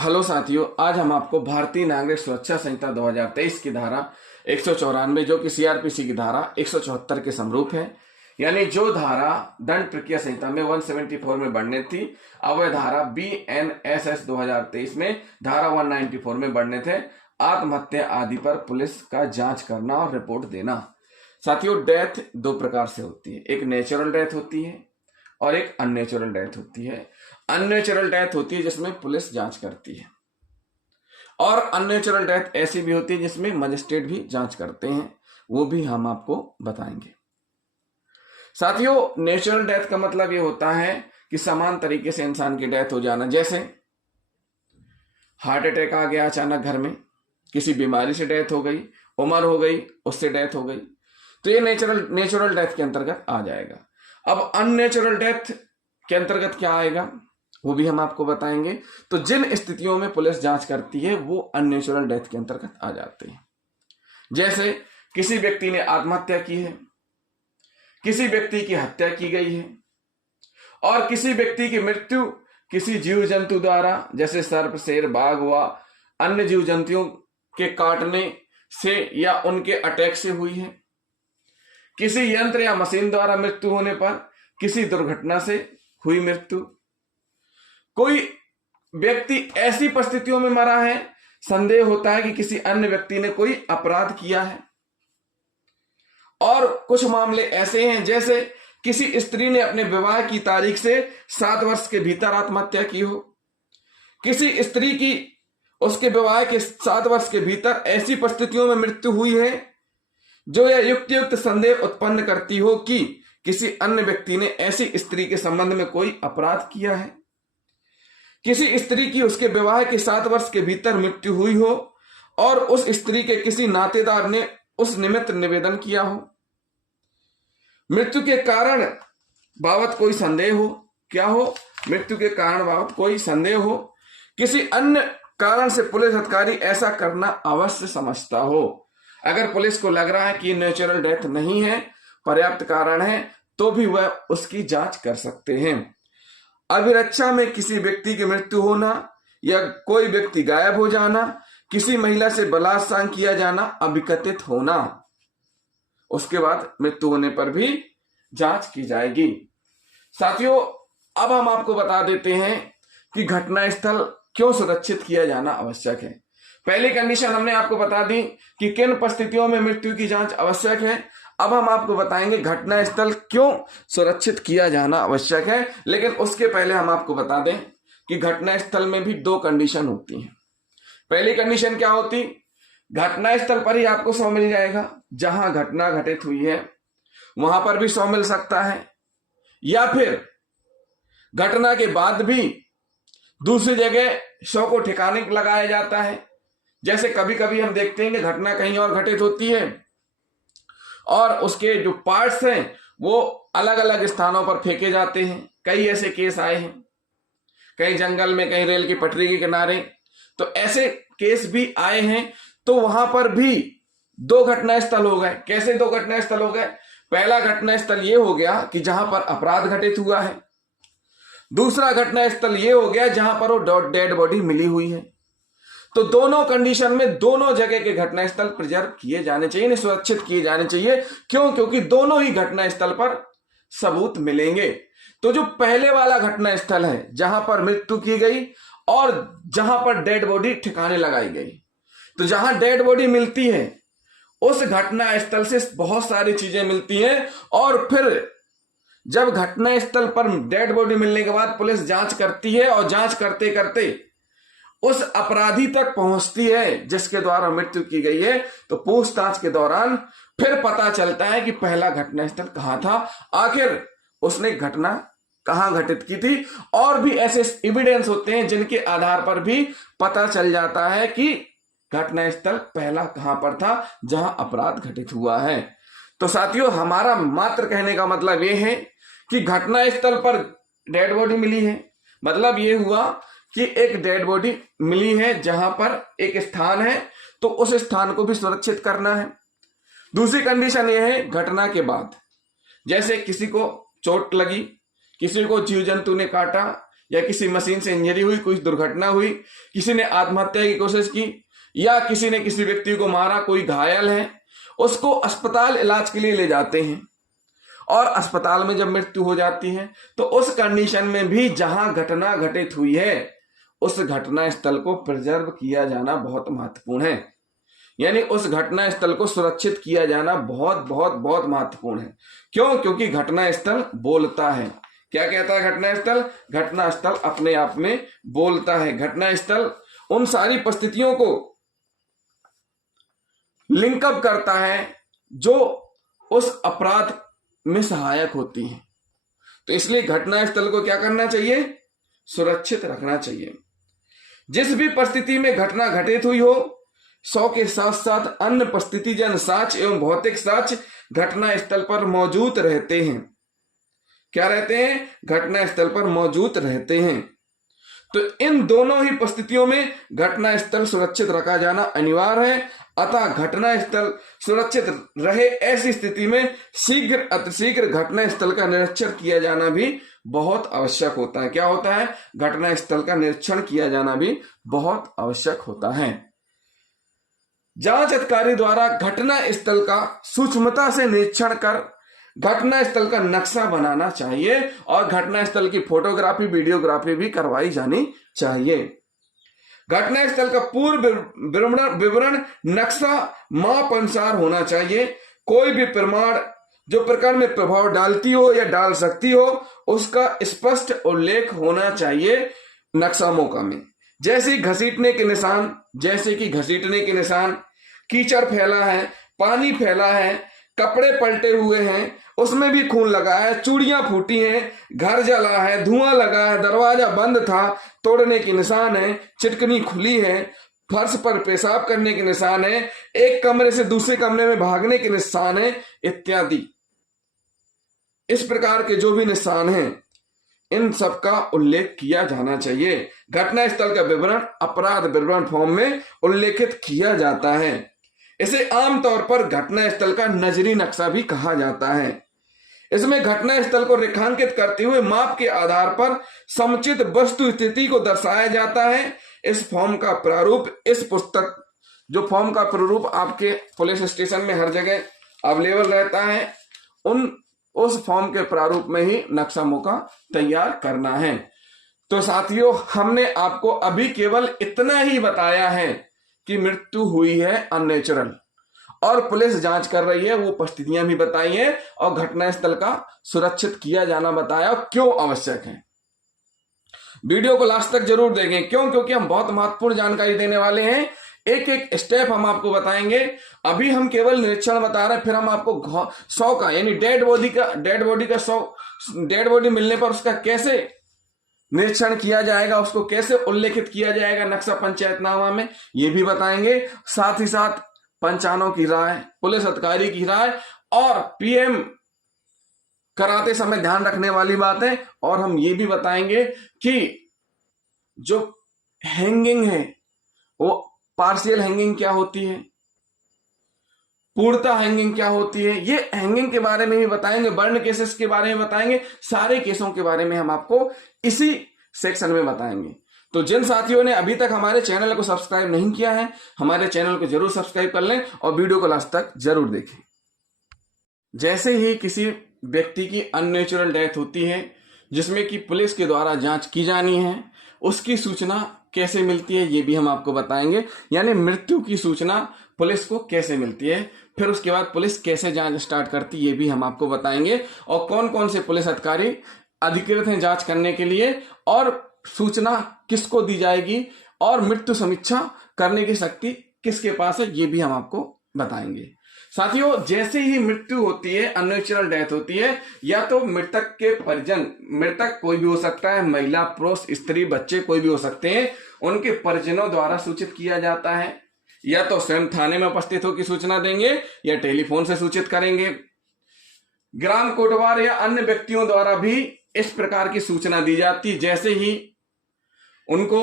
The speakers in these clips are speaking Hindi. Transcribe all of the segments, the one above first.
हेलो साथियों, आज हम आपको भारतीय नागरिक सुरक्षा संहिता 2023 की धारा 194 जो कि सीआरपीसी की धारा 174 के समरूप है, यानी जो धारा दंड प्रक्रिया संहिता में 174 में बढ़ने थी, अब वह धारा BNSS 2023 में धारा 194 में बढ़ने थे। आत्महत्या आदि पर पुलिस का जांच करना और रिपोर्ट देना। साथियों, डेथ दो प्रकार से होती है, एक नेचुरल डेथ होती है और एक अननेचुरल डेथ होती है। अननेचुरल डेथ होती है जिसमें पुलिस जांच करती है, और अननेचुरल डेथ ऐसी भी होती है जिसमें मजिस्ट्रेट भी जांच करते हैं, वो भी हम आपको बताएंगे। साथियों, नेचुरल डेथ का मतलब ये होता है कि समान तरीके से इंसान की डेथ हो जाना, जैसे हार्ट अटैक आ गया अचानक घर में, किसी बीमारी से डेथ हो गई, उम्र हो गई उससे डेथ हो गई, तो ये नेचुरल डेथ के अंतर्गत आ जाएगा। अब अननेचुरल डेथ के अंतर्गत क्या आएगा वो भी हम आपको बताएंगे। तो जिन स्थितियों में पुलिस जांच करती है वो अननेचुरल डेथ के अंतर्गत आ जाते हैं, जैसे किसी व्यक्ति ने आत्महत्या की है, किसी व्यक्ति की हत्या की गई है, और किसी व्यक्ति की मृत्यु किसी जीव जंतु द्वारा, जैसे सर्प, शेर, बाघ व अन्य जीव जंतुओं के काटने से या उनके अटैक से हुई है, किसी यंत्र या मशीन द्वारा मृत्यु होने पर, किसी दुर्घटना से हुई मृत्यु, कोई व्यक्ति ऐसी परिस्थितियों में मरा है, संदेह होता है कि किसी अन्य व्यक्ति ने कोई अपराध किया है, और कुछ मामले ऐसे हैं जैसे किसी स्त्री ने अपने विवाह की तारीख से 7 वर्ष के भीतर आत्महत्या की हो, किसी स्त्री की उसके विवाह के 7 वर्ष के भीतर ऐसी परिस्थितियों में मृत्यु हुई है जो यह युक्त संदेह उत्पन्न करती हो कि किसी अन्य व्यक्ति ने ऐसी स्त्री के संबंध में कोई अपराध किया है, किसी स्त्री की उसके विवाह के 7 वर्ष के भीतर मृत्यु हुई हो और उस स्त्री के किसी नातेदार ने उस निमित्त निवेदन किया हो, मृत्यु के कारण बाबत कोई संदेह हो, क्या हो, मृत्यु के कारण बाबत कोई संदेह हो, किसी अन्य कारण से पुलिस अधिकारी ऐसा करना अवश्य समझता हो। अगर पुलिस को लग रहा है कि नेचुरल डेथ नहीं है, पर्याप्त कारण है, तो भी वह उसकी जांच कर सकते हैं। अभिरक्षा में किसी व्यक्ति की मृत्यु होना या कोई व्यक्ति गायब हो जाना, किसी महिला से बलात्कार किया जाना, अविकथित होना, उसके बाद मृत्यु होने पर भी जांच की जाएगी। साथियों, अब हम आपको बता देते हैं कि घटनास्थल क्यों सुरक्षित किया जाना आवश्यक है। पहली कंडीशन हमने आपको बता दी कि किन परिस्थितियों में मृत्यु की जांच आवश्यक है। अब हम आपको बताएंगे घटनास्थल क्यों सुरक्षित किया जाना आवश्यक है, लेकिन उसके पहले हम आपको बता दें कि घटनास्थल में भी 2 कंडीशन होती हैं। पहली कंडीशन क्या होती, घटनास्थल पर ही आपको शव मिल जाएगा, जहां घटना घटित हुई है वहां पर भी शव मिल सकता है, या फिर घटना के बाद भी दूसरी जगह शव को ठिकाने लगाया जाता है। जैसे कभी कभी हम देखते हैं कि घटना कहीं और घटित होती है और उसके जो पार्ट्स हैं वो अलग अलग स्थानों पर फेंके जाते हैं। कई ऐसे केस आए हैं, कहीं जंगल में, कहीं रेल की पटरी के किनारे, तो ऐसे केस भी आए हैं। तो वहां पर भी 2 घटनास्थल हो गए। कैसे 2 घटनास्थल हो गए? पहला घटनास्थल ये हो गया कि जहां पर अपराध घटित हुआ है, दूसरा घटनास्थल ये हो गया जहां पर वो डेड बॉडी मिली हुई है। तो दोनों कंडीशन में दोनों जगह के घटनास्थल प्रिजर्व किए जाने चाहिए, सुरक्षित किए जाने चाहिए। क्यों? क्योंकि दोनों ही घटनास्थल पर सबूत मिलेंगे। तो जो पहले वाला घटनास्थल है जहां पर मृत्यु की गई और जहां पर डेड बॉडी ठिकाने लगाई गई, तो जहां डेड बॉडी मिलती है उस घटनास्थल से बहुत सारी चीजें मिलती हैं, और फिर जब घटनास्थल पर डेड बॉडी मिलने के बाद पुलिस जांच करती है और जांच करते करते उस अपराधी तक पहुंचती है जिसके द्वारा मृत्यु की गई है, तो पूछताछ के दौरान फिर पता चलता है कि पहला घटनास्थल कहां था, आखिर उसने घटना कहां घटित की थी। और भी ऐसे एविडेंस होते हैं जिनके आधार पर भी पता चल जाता है कि घटनास्थल पहला कहां पर था जहां अपराध घटित हुआ है। तो साथियों, हमारा मात्र कहने का मतलब यह है कि घटनास्थल पर डेड बॉडी मिली है, मतलब यह हुआ कि एक डेड बॉडी मिली है जहां पर एक स्थान है, तो उस स्थान को भी सुरक्षित करना है। दूसरी कंडीशन यह है घटना के बाद, जैसे किसी को चोट लगी, किसी को जीव जंतु ने काटा, या किसी मशीन से इंजरी हुई, कोई दुर्घटना हुई, किसी ने आत्महत्या की कोशिश की, या किसी ने किसी व्यक्ति को मारा, कोई घायल है, उसको अस्पताल इलाज के लिए ले जाते हैं। और अस्पताल में जब मृत्यु हो जाती है तो उस कंडीशन में भी जहां घटना घटित हुई है उस घटना स्थल को प्रिजर्व किया जाना बहुत महत्वपूर्ण है। यानी उस घटना स्थल को सुरक्षित किया जाना बहुत बहुत बहुत महत्वपूर्ण है। क्यों? क्योंकि घटना स्थल बोलता है। क्या कहता है घटना स्थल? घटना स्थल अपने आप में बोलता है। घटना स्थल उन सारी परिस्थितियों को लिंकअप करता है जो उस अपराध में सहायक होती हैं। तो इसलिए घटना स्थल को क्या करना चाहिए? सुरक्षित रखना चाहिए। जिस भी परिस्थिति में घटना घटित हुई हो, 100 के साथ साथ अन्य परिस्थितिजन्य साक्ष्य एवं भौतिक साक्ष्य घटना स्थल पर मौजूद रहते हैं। क्या रहते हैं? घटना स्थल पर मौजूद रहते हैं। तो इन दोनों ही परिस्थितियों में घटना स्थल सुरक्षित रखा जाना अनिवार्य है। अतः घटना स्थल सुरक्षित रहे ऐसी स्थिति में शीघ्र अतिशीघ्र घटना स्थल का निरीक्षण किया जाना भी बहुत आवश्यक होता है। क्या होता है? घटना स्थल का निरीक्षण किया जाना भी बहुत आवश्यक होता है। जांच अधिकारी द्वारा घटना स्थल का सूक्ष्मता से निरीक्षण कर घटना स्थल का नक्शा बनाना चाहिए और घटना स्थल की फोटोग्राफी वीडियोग्राफी भी करवाई जानी चाहिए। घटना स्थल का पूर्व विवरण नक्शा माप अनुसार होना चाहिए। कोई भी प्रमाण जो प्रकरण में प्रभाव डालती हो या डाल सकती हो उसका स्पष्ट उल्लेख होना चाहिए नक्शा मौका में। जैसे घसीटने के निशान, कीचड़ फैला है, पानी फैला है, कपड़े पलटे हुए हैं, उसमें भी खून लगा है, चूड़ियां फूटी हैं, घर जला है, धुआं लगा है, दरवाजा बंद था, तोड़ने के निशान है, चिटकनी खुली है, फर्श पर पेशाब करने के निशान है, एक कमरे से दूसरे कमरे में भागने के निशान है इत्यादि। इस प्रकार के जो भी निशान हैं इन सब का उल्लेख किया जाना चाहिए। घटना स्थल का विवरण अपराध विवरण फॉर्म में उल्लेखित किया जाता है। इसे आमतौर पर घटना स्थल का नजरी नक्शा भी कहा जाता है। इसमें घटना स्थल को रेखांकित करते हुए माप के आधार पर समुचित वस्तु स्थिति को दर्शाया जाता है। इस फॉर्म का प्रारूप जो फॉर्म का प्रारूप आपके पुलिस स्टेशन में हर जगह अवेलेबल रहता है, उस फॉर्म के प्रारूप में ही नक्शा मौका तैयार करना है। तो साथियों, हमने आपको अभी केवल इतना ही बताया है कि मृत्यु हुई है अननेचुरल और पुलिस जांच कर रही है, वो परिस्थितियां भी बताई हैं और घटना स्थल का सुरक्षित किया जाना बताया क्यों आवश्यक है। वीडियो को लास्ट तक जरूर देखें। क्यों? क्योंकि हम बहुत महत्वपूर्ण जानकारी देने वाले हैं। एक एक स्टेप हम आपको बताएंगे। अभी हम केवल निरीक्षण बता रहे हैं, फिर हम आपको 100 का यानी डेड बॉडी मिलने पर उसका कैसे निरीक्षण किया जाएगा, उसको कैसे उल्लेखित किया जाएगा नक्शा पंचायतनामा में, ये भी बताएंगे। साथ ही साथ पंचानों की राय, पुलिस अधिकारी की राय और पीएम कराते समय ध्यान रखने वाली बातें, और हम ये भी बताएंगे कि जो हैंगिंग है वो पार्शियल हैंगिंग क्या होती है, पूर्णतः हैंगिंग क्या होती है, ये हैंगिंग के बारे में भी बताएंगे। बर्न केसेस के बारे में बताएंगे। सारे केसों के बारे में हम आपको इसी सेक्शन में बताएंगे। तो जिन साथियों ने अभी तक हमारे चैनल को सब्सक्राइब नहीं किया है, हमारे चैनल को जरूर सब्सक्राइब कर लें और वीडियो को लास्ट तक जरूर देखें। जैसे ही किसी व्यक्ति की अननेचुरल डेथ होती है जिसमें कि पुलिस के द्वारा जांच की जानी है, उसकी सूचना कैसे मिलती है ये भी हम आपको बताएंगे। यानी मृत्यु की सूचना पुलिस को कैसे मिलती है, फिर उसके बाद पुलिस कैसे जांच स्टार्ट करती है ये भी हम आपको बताएंगे, और कौन कौन से पुलिस अधिकारी अधिकृत हैं जांच करने के लिए, और सूचना किसको दी जाएगी, और मृत्यु समीक्षा करने की शक्ति किसके पास है, ये भी हम आपको बताएंगे। साथियों, जैसे ही मृत्यु होती है, अननेचुरल डेथ होती है, या तो मृतक के परिजन, मृतक कोई भी हो सकता है, महिला, पुरुष, स्त्री, बच्चे कोई भी हो सकते हैं, उनके परिजनों द्वारा सूचित किया जाता है। या तो स्वयं थाने में उपस्थित होकर सूचना देंगे या टेलीफोन से सूचित करेंगे। ग्राम कोटवार या अन्य व्यक्तियों द्वारा भी इस प्रकार की सूचना दी जाती है। जैसे ही उनको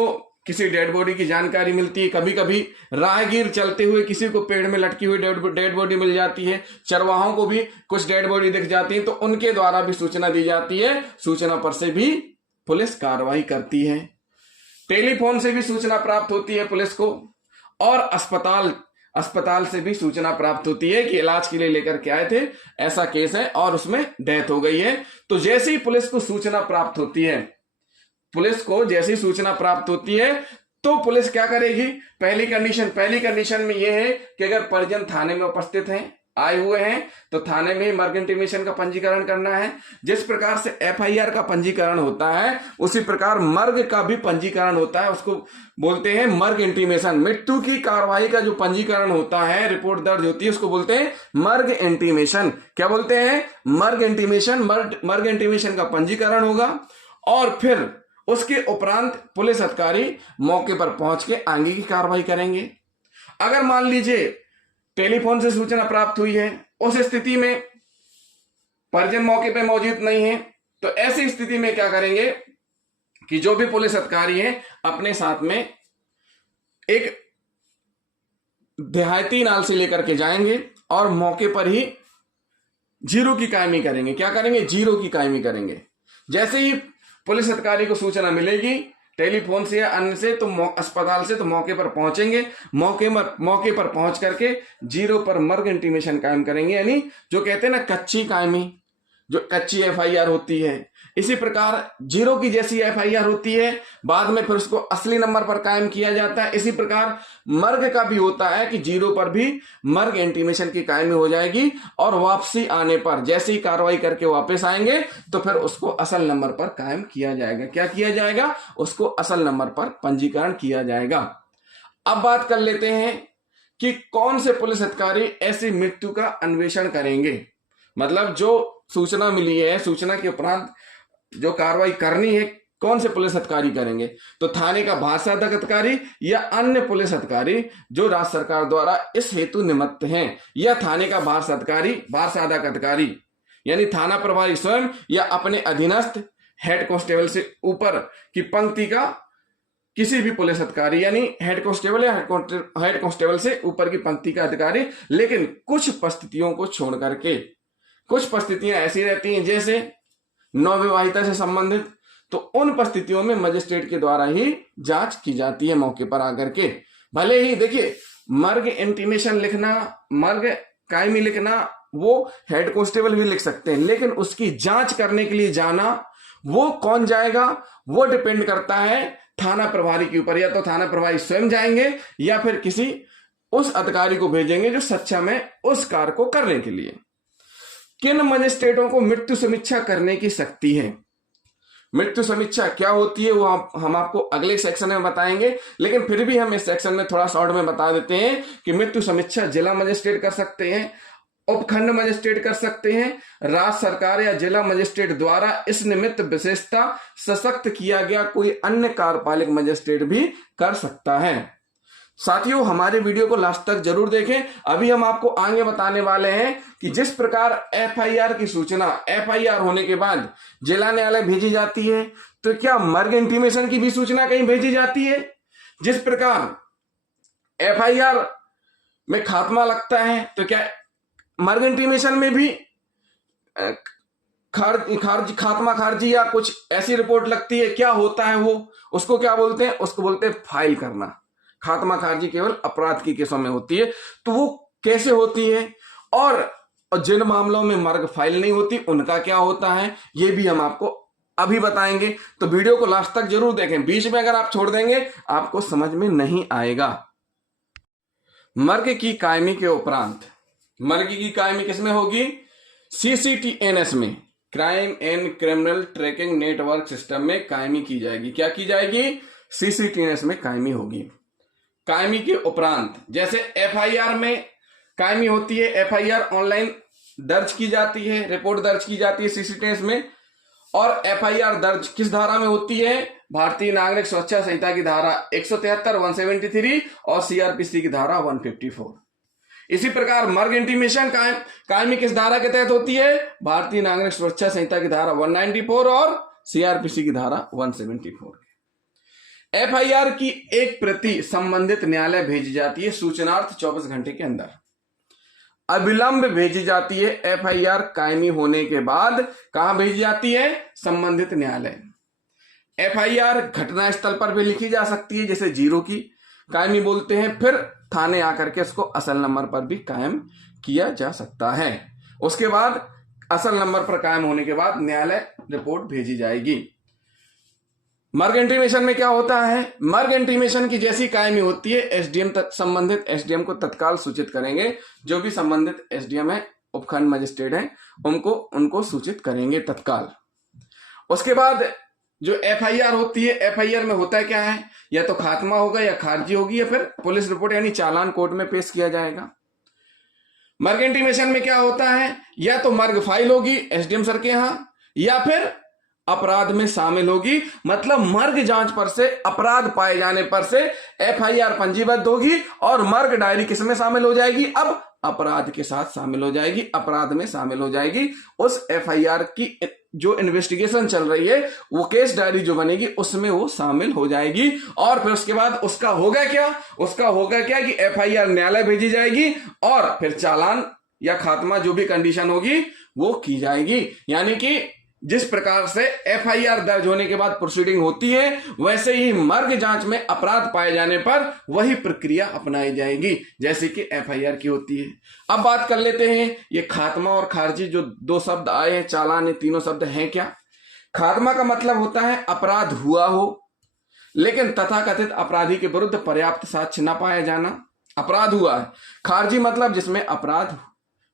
किसी डेड बॉडी की जानकारी मिलती है, कभी कभी राहगीर चलते हुए किसी को पेड़ में लटकी हुई डेड बॉडी मिल जाती है, चरवाहों को भी कुछ डेड बॉडी दिख जाती है, तो उनके द्वारा भी सूचना दी जाती है। सूचना पर से भी पुलिस कार्रवाई करती है। टेलीफोन से भी सूचना प्राप्त होती है पुलिस को, और अस्पताल से भी सूचना प्राप्त होती है कि इलाज के लिए लेकर के आए थे, ऐसा केस है और उसमें डेथ हो गई है। तो जैसे ही पुलिस को सूचना प्राप्त होती है, तो पुलिस क्या करेगी? पहली कंडीशन में यह है कि अगर परिजन थाने में उपस्थित हैं, आए हुए हैं, तो थाने में मर्ग इंटीमेशन का पंजीकरण करना है। जिस प्रकार से एफआईआर का पंजीकरण होता है, उसी प्रकार मर्ग का भी पंजीकरण होता है, उसको बोलते हैं मर्ग इंटीमेशन। मृत्यु की कार्रवाई का जो पंजीकरण होता है, रिपोर्ट दर्ज होती है, उसको बोलते हैं मर्ग इंटीमेशन। क्या बोलते हैं? मर्ग इंटीमेशन। मर्ग इंटीमेशन का पंजीकरण होगा और फिर उसके उपरांत पुलिस अधिकारी मौके पर पहुंच के आगे की कार्रवाई करेंगे। अगर मान लीजिए टेलीफोन से सूचना प्राप्त हुई है, उस स्थिति में परिजन मौके पे मौजूद नहीं है, तो ऐसी स्थिति में क्या करेंगे कि जो भी पुलिस अधिकारी हैं अपने साथ में एक देहाती नाल से लेकर के जाएंगे और मौके पर ही जीरो की कायमी करेंगे। क्या करेंगे? जीरो की कायमी करेंगे। जैसे ही पुलिस अधिकारी को सूचना मिलेगी टेलीफोन से या अन्य से, तो अस्पताल से, तो मौके पर पहुंचेंगे। मौके पर पहुंच करके जीरो पर मर्ग इंटीमेशन कायम करेंगे, यानी जो कहते हैं ना कच्ची कायमी, जो कच्ची एफआईआर होती है, इसी प्रकार जीरो की जैसी एफआईआर होती है, बाद में फिर उसको असली नंबर पर कायम किया जाता है। इसी प्रकार मर्ग का भी होता है कि जीरो पर भी मर्ग इंटीमेशन की कायमी हो जाएगी और वापसी आने पर जैसे ही कार्रवाई करके वापस आएंगे तो फिर उसको असल नंबर पर कायम किया जाएगा। क्या किया जाएगा? उसको असल नंबर पर पंजीकरण किया जाएगा। अब बात कर लेते हैं कि कौन से पुलिस अधिकारी ऐसी मृत्यु का अन्वेषण करेंगे। मतलब जो सूचना मिली है, सूचना के उपरांत जो कार्रवाई करनी है, कौन से पुलिस अधिकारी करेंगे? तो थाने का भार साधक अधिकारी या अन्य पुलिस अधिकारी जो राज्य सरकार द्वारा इस हेतु निमित्त हैं, या थाने का भार साधक अधिकारी यानी थाना प्रभारी स्वयं या अपने अधीनस्थ हेड कांस्टेबल से ऊपर की पंक्ति का किसी भी पुलिस अधिकारी, यानी हेड कांस्टेबल या हेड कांस्टेबल से ऊपर की पंक्ति का अधिकारी। लेकिन कुछ परिस्थितियों को छोड़ करके, कुछ परिस्थितियां ऐसी रहती हैं जैसे नवविवाहिता से संबंधित, तो उन परिस्थितियों में मजिस्ट्रेट के द्वारा ही जांच की जाती है मौके पर आकर के। भले ही देखिए मर्ग इंटीमेशन लिखना, मर्ग कायमी लिखना वो हेड कांस्टेबल भी लिख सकते हैं, लेकिन उसकी जांच करने के लिए जाना वो कौन जाएगा, वो डिपेंड करता है थाना प्रभारी के ऊपर। या तो थाना प्रभारी स्वयं जाएंगे या फिर किसी उस अधिकारी को भेजेंगे जो सक्षम है उस कार्य को करने के लिए। किन मजिस्ट्रेटों को मृत्यु समीक्षा करने की शक्ति है? मृत्यु समीक्षा क्या होती है वो हम आपको अगले सेक्शन में बताएंगे, लेकिन फिर भी हम इस सेक्शन में थोड़ा शॉर्ट में बता देते हैं कि मृत्यु समीक्षा जिला मजिस्ट्रेट कर सकते हैं, उपखंड मजिस्ट्रेट कर सकते हैं, राज्य सरकार या जिला मजिस्ट्रेट द्वारा इस निमित्त विशेषता सशक्त किया गया कोई अन्य कार्यपालिक मजिस्ट्रेट भी कर सकता है। साथियों हमारे वीडियो को लास्ट तक जरूर देखें। अभी हम आपको आगे बताने वाले हैं कि जिस प्रकार एफआईआर की सूचना एफआईआर होने के बाद जिला न्यायालय भेजी जाती है, तो क्या मर्ग इंटीमेशन की भी सूचना कहीं भेजी जाती है? जिस प्रकार एफआईआर में खात्मा लगता है, तो क्या मर्ग इंटीमेशन में भी खात्मा खारिजी या कुछ ऐसी रिपोर्ट लगती है? क्या होता है वो, उसको क्या बोलते हैं? उसको बोलते हैं फाइल करना। खात्मा खारिजी केवल अपराध के केसों में होती है। तो वो कैसे होती है और जिन मामलों में मर्ग फाइल नहीं होती उनका क्या होता है, ये भी हम आपको अभी बताएंगे। तो वीडियो को लास्ट तक जरूर देखें, बीच में अगर आप छोड़ देंगे आपको समझ में नहीं आएगा। मर्ग की कायमी के उपरांत, मर्ग की कायमी किसमें होगी? सीसीटीएनएस में, crime and criminal tracking network system में कायमी की जाएगी। क्या की जाएगी? सीसीटीएनएस में कायमी होगी। कायमी के उपरांत जैसे एफआईआर में कायमी होती है, एफआईआर ऑनलाइन दर्ज की जाती है, रिपोर्ट दर्ज की जाती है सीसीटीएनएस में। और एफआईआर दर्ज किस धारा में होती है? भारतीय नागरिक सुरक्षा संहिता की धारा 173, 173 और सीआरपीसी की धारा 154। इसी प्रकार मर्ग इंटीमेशन कायमी किस धारा के तहत होती है? भारतीय नागरिक सुरक्षा संहिता की धारा 194 और सीआरपीसी की धारा 174। एफआईआर की एक प्रति संबंधित न्यायालय भेजी जाती है सूचनार्थ 24 घंटे के अंदर। अविलंब भेजी जाती है एफआईआर कायमी होने के बाद। कहां भेजी जाती है? संबंधित न्यायालय। एफआईआर घटना स्थल पर भी लिखी जा सकती है, जैसे 0 की कायमी बोलते हैं, फिर थाने आकर के उसको असल नंबर पर भी कायम किया जा सकता है। उसके बाद असल नंबर पर कायम होने के बाद न्यायालय रिपोर्ट भेजी जाएगी। मर्ग इंटीमेशन में क्या होता है? मर्ग इंटीमेशन की जैसी कायमी होती है, एसडीएम संबंधित एसडीएम को तत्काल सूचित करेंगे। जो भी संबंधित एसडीएम है, उपखंड मजिस्ट्रेट है, उनको सूचित करेंगे तत्काल। उसके बाद जो एफआईआर होती है, एफआईआर में होता है क्या है, या तो खात्मा होगा या खारिजी होगी या फिर पुलिस रिपोर्ट यानी चालान कोर्ट में पेश किया जाएगा। मर्ग इंटीमेशन में क्या होता है, या तो मर्ग फाइल होगी एसडीएम सर के यहां, या फिर अपराध में शामिल होगी। मतलब मर्ग जांच पर से अपराध पाए जाने पर से एफआईआर पंजीबद्ध होगी और मर्ग डायरी किसमें शामिल हो जाएगी, अब अपराध के साथ शामिल हो जाएगी, अपराध में शामिल हो जाएगी। उस एफआईआर की जो इन्वेस्टिगेशन चल रही है, वो केस डायरी जो बनेगी उसमें वो शामिल हो जाएगी। और फिर उसके बाद उसका होगा क्या कि एफआईआर न्यायालय भेजी जाएगी और फिर चालान या खात्मा जो भी कंडीशन होगी वो की जाएगी। यानी कि जिस प्रकार से एफआईआर दर्ज होने के बाद प्रोसीडिंग होती है, वैसे ही मर्ग जांच में अपराध पाए जाने पर वही प्रक्रिया अपनाई जाएगी जैसे कि एफआईआर की होती है। अब बात कर लेते हैं ये खात्मा और खारिजी, जो 2 शब्द आए हैं, चालान, ये तीनों शब्द हैं क्या। खात्मा का मतलब होता है अपराध हुआ हो लेकिन तथाकथित अपराधी के विरुद्ध पर्याप्त साक्ष्य न पाया जाना, अपराध हुआ है। खारिजी मतलब जिसमें अपराध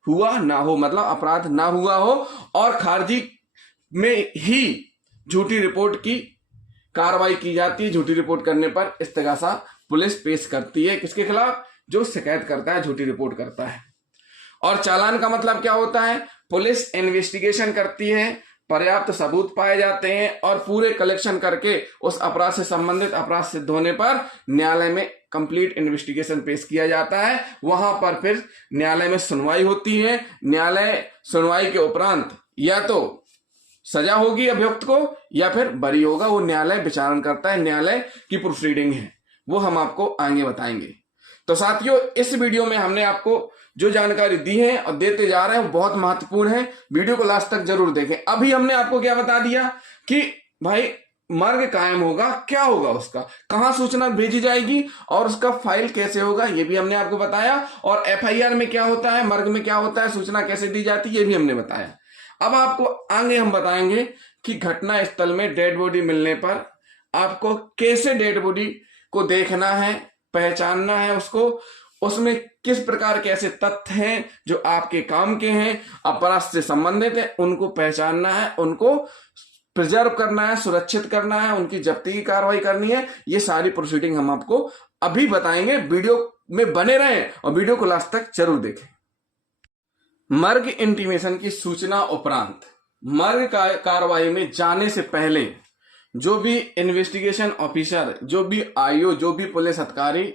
हुआ ना हो, मतलब अपराध ना हुआ हो, और खारिजी में ही झूठी रिपोर्ट की कार्रवाई की जाती है। झूठी रिपोर्ट करने पर इस्तेगासा पुलिस पेश करती है किसके खिलाफ, जो शिकायत करता है, झूठी रिपोर्ट करता है। और चालान का मतलब क्या होता है, पुलिस इन्वेस्टिगेशन करती है, पर्याप्त सबूत पाए जाते हैं और पूरे कलेक्शन करके उस अपराध से संबंधित अपराध सिद्ध होने पर न्यायालय में कंप्लीट इन्वेस्टिगेशन पेश किया जाता है। वहां पर फिर न्यायालय में सुनवाई होती है। न्यायालय सुनवाई के उपरांत या तो सजा होगी अभियुक्त को या फिर बरी होगा, वो न्यायालय विचारण करता है। न्यायालय की प्रोसीडिंग है, वो हम आपको आगे बताएंगे। तो साथियों, इस वीडियो में हमने आपको जो जानकारी दी है और देते जा रहे हैं वो बहुत महत्वपूर्ण है। वीडियो को लास्ट तक जरूर देखें। अभी हमने आपको क्या बता दिया कि भाई मर्ग कायम होगा, क्या होगा उसका, कहां सूचना भेजी जाएगी और उसका फाइल कैसे होगा, ये भी हमने आपको बताया। और एफआईआर में क्या होता है, मर्ग में क्या होता है, सूचना कैसे दी जाती है, ये भी हमने बताया। अब आपको आगे हम बताएंगे कि घटना स्थल में डेड बॉडी मिलने पर आपको कैसे डेड बॉडी को देखना है, पहचानना है उसको, उसमें किस प्रकार के ऐसे तथ्य हैं जो आपके काम के हैं, अपराध से संबंधित है, उनको पहचानना है, उनको प्रिजर्व करना है, सुरक्षित करना है, उनकी जब्ती की कार्रवाई करनी है। ये सारी प्रोसीडिंग हम आपको अभी बताएंगे। वीडियो में बने रहें और वीडियो को लास्ट तक जरूर देखें। मर्ग इंटीमेशन की सूचना उपरांत मर्ग कार्रवाई में जाने से पहले जो भी इन्वेस्टिगेशन ऑफिसर, जो भी आईओ, जो भी पुलिस अधिकारी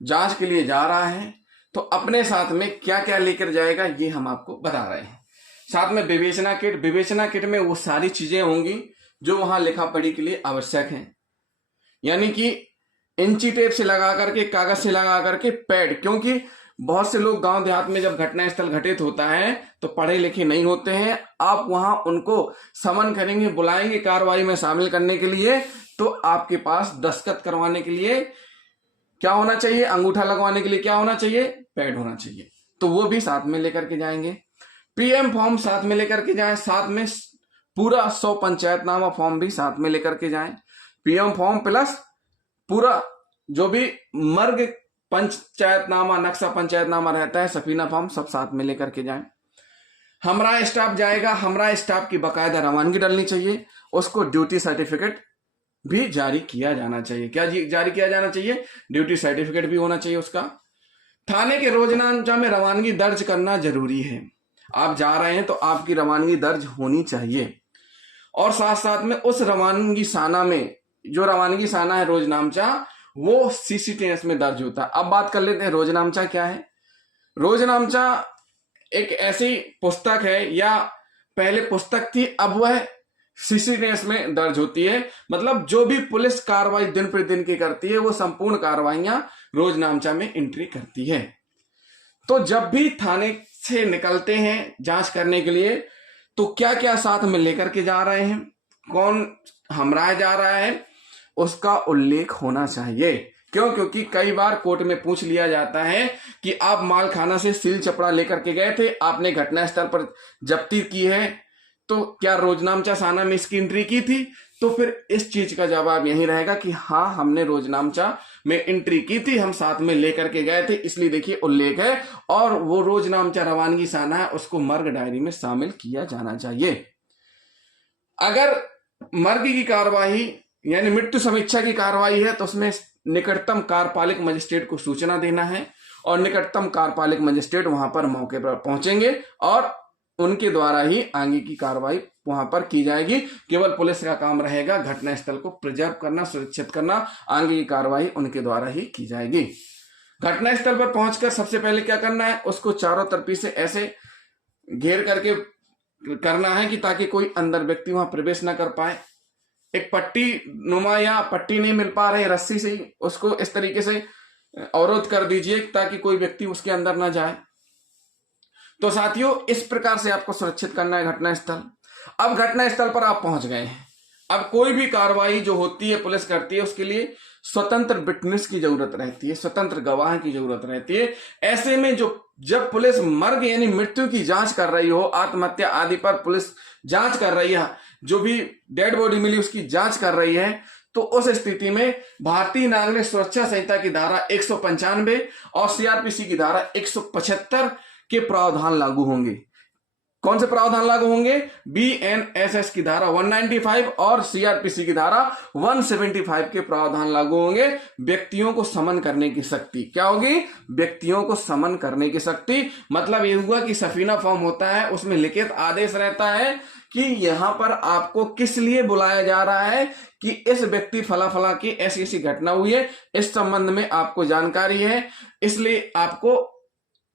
जांच के लिए जा रहा है तो अपने साथ में क्या क्या लेकर जाएगा ये हम आपको बता रहे हैं। साथ में विवेचना किट में वो सारी चीजें होंगी जो वहां लिखा पढ़ी के लिए आवश्यक हैं। यानी कि इंची टेप से लगा करके, कागज से लगा करके, पैड, क्योंकि बहुत से लोग गांव देहात में जब घटना स्थल घटित होता है तो पढ़े लिखे नहीं होते हैं। आप वहां उनको समन करेंगे, बुलाएंगे कार्रवाई में शामिल करने के लिए, तो आपके पास दस्तखत करवाने के लिए क्या होना चाहिए, अंगूठा लगवाने के लिए क्या होना चाहिए, पैड होना चाहिए। तो वो भी साथ में लेकर के जाएंगे। पीएम फॉर्म साथ में लेकर के जाएं, साथ में पूरा 100 पंचायतनामा फॉर्म भी साथ में लेकर के जाएं। पीएम फॉर्म प्लस पूरा जो भी मर्ग पंचायतनामा, नक्शा पंचायतनामा रहता है, सफीना फॉर्म, सब साथ में लेकर के जाएं। हमरा स्टाफ जाएगा, हमरा स्टाफ की बाकायदा रवानगी डलनी चाहिए। उसको ड्यूटी सर्टिफिकेट भी जारी किया जाना चाहिए। क्या जारी किया जाना चाहिए, ड्यूटी सर्टिफिकेट भी होना चाहिए उसका। थाने के रोजनामा में रवानगी दर्ज करना जरूरी है। आप जा रहे हैं तो आपकी रवानगी दर्ज होनी चाहिए। और साथ साथ में उस रवानगी साना में, जो रवानगी साना है रोजनामचा, वो सीसीटीएस में दर्ज होता है। अब बात कर लेते हैं रोजनामचा क्या है। रोजनामचा एक ऐसी पुस्तक है, या पहले पुस्तक थी, अब वह सीसीटीएस में दर्ज होती है। मतलब जो भी पुलिस कार्रवाई दिन प्रतिदिन की करती है वो संपूर्ण कार्रवाइयां रोजनामचा में एंट्री करती है। तो जब भी थाने से निकलते हैं जांच करने के लिए तो क्या क्या साथ में लेकर के जा रहे हैं, कौन हमराह जा रहा है उसका उल्लेख होना चाहिए। क्यों? क्योंकि कई बार कोर्ट में पूछ लिया जाता है कि आप मालखाना से सील चपड़ा लेकर के गए थे, आपने घटनास्थल पर जब्ती की है, तो क्या रोजनामचा थाना में इसकी एंट्री की थी? तो फिर इस चीज का जवाब यही रहेगा कि हाँ, हमने रोजनामचा में एंट्री की थी, हम साथ में लेकर के गए थे, इसलिए देखिए उल्लेख है। और वो रोजनामचा रवानगी साना है, उसको मर्ग डायरी में शामिल किया जाना चाहिए। अगर मर्ग की कार्यवाही यानी मृत्यु समीक्षा की कार्रवाई है तो उसमें निकटतम कार्यपालिक मजिस्ट्रेट को सूचना देना है और निकटतम कार्यपालिक मजिस्ट्रेट वहां पर मौके पर पहुंचेंगे और उनके द्वारा ही आगे की कार्रवाई वहां पर की जाएगी। केवल पुलिस का काम रहेगा घटनास्थल को प्रिजर्व करना, सुरक्षित करना, आगे की कार्रवाई उनके द्वारा ही की जाएगी। घटनास्थल पर पहुंचकर सबसे पहले क्या करना है, उसको चारों तरफ से ऐसे घेर करके करना है कि ताकि कोई अंदर व्यक्ति वहां प्रवेश ना कर पाए। एक पट्टी नुमा या पट्टी नहीं मिल पा रही, रस्सी से ही उसको इस तरीके से अवरोध कर दीजिए ताकि कोई व्यक्ति उसके अंदर ना जाए। तो साथियों, इस प्रकार से आपको सुरक्षित करना है घटनास्थल। अब घटनास्थल पर आप पहुंच गए हैं, अब कोई भी कार्रवाई जो होती है पुलिस करती है उसके लिए स्वतंत्र विटनेस की जरूरत रहती है, स्वतंत्र गवाह की जरूरत रहती है। ऐसे में जब पुलिस मर्ग यानी मृत्यु की जांच कर रही हो, आत्महत्या आदि पर पुलिस जांच कर रही है, जो भी डेड बॉडी मिली उसकी जांच कर रही है, तो उस स्थिति में भारतीय नागरिक सुरक्षा संहिता की धारा 195 और सीआरपीसी की धारा 175 के प्रावधान लागू होंगे। कौन से प्रावधान लागू होंगे? बीएनएसएस की धारा 195 और सीआरपीसी की धारा 175 के प्रावधान लागू होंगे। व्यक्तियों को समन करने की शक्ति क्या होगी? व्यक्तियों को समन करने की शक्ति मतलब ये हुआ कि सफीना फॉर्म होता है, उसमें लिखित आदेश रहता है कि यहां पर आपको किस लिए बुलाया जा रहा है, कि इस व्यक्ति फला फला की ऐसी ऐसी घटना हुई है, इस संबंध में आपको जानकारी है, इसलिए आपको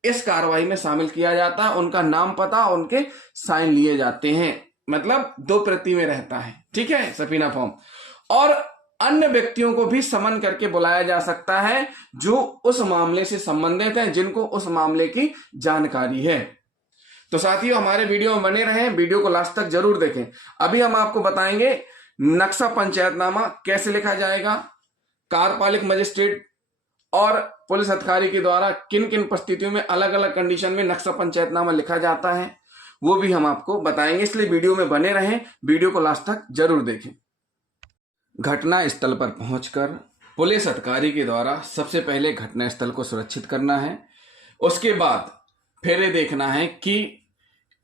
इस कार्रवाई में शामिल किया जाता है। उनका नाम पता, उनके साइन लिए जाते हैं, मतलब 2 प्रति में रहता है, ठीक है, सफीना फॉर्म। और अन्य व्यक्तियों को भी समन करके बुलाया जा सकता है जो उस मामले से संबंधित हैं, जिनको उस मामले की जानकारी है। तो साथियों, हमारे वीडियो में बने रहें, वीडियो को लास्ट तक जरूर देखें। अभी हम आपको बताएंगे नक्शा पंचायतनामा कैसे लिखा जाएगा, कार्यपालिक मजिस्ट्रेट और पुलिस अधिकारी के द्वारा किन किन परिस्थितियों में अलग अलग कंडीशन में नक्शा पंचायतनामा लिखा जाता है, वो भी हम आपको बताएंगे, इसलिए वीडियो में बने रहें, वीडियो को लास्ट तक जरूर देखें। घटना स्थल पर पहुंचकर पुलिस अधिकारी के द्वारा सबसे पहले घटना स्थल को सुरक्षित करना है। उसके बाद फिर ये देखना है कि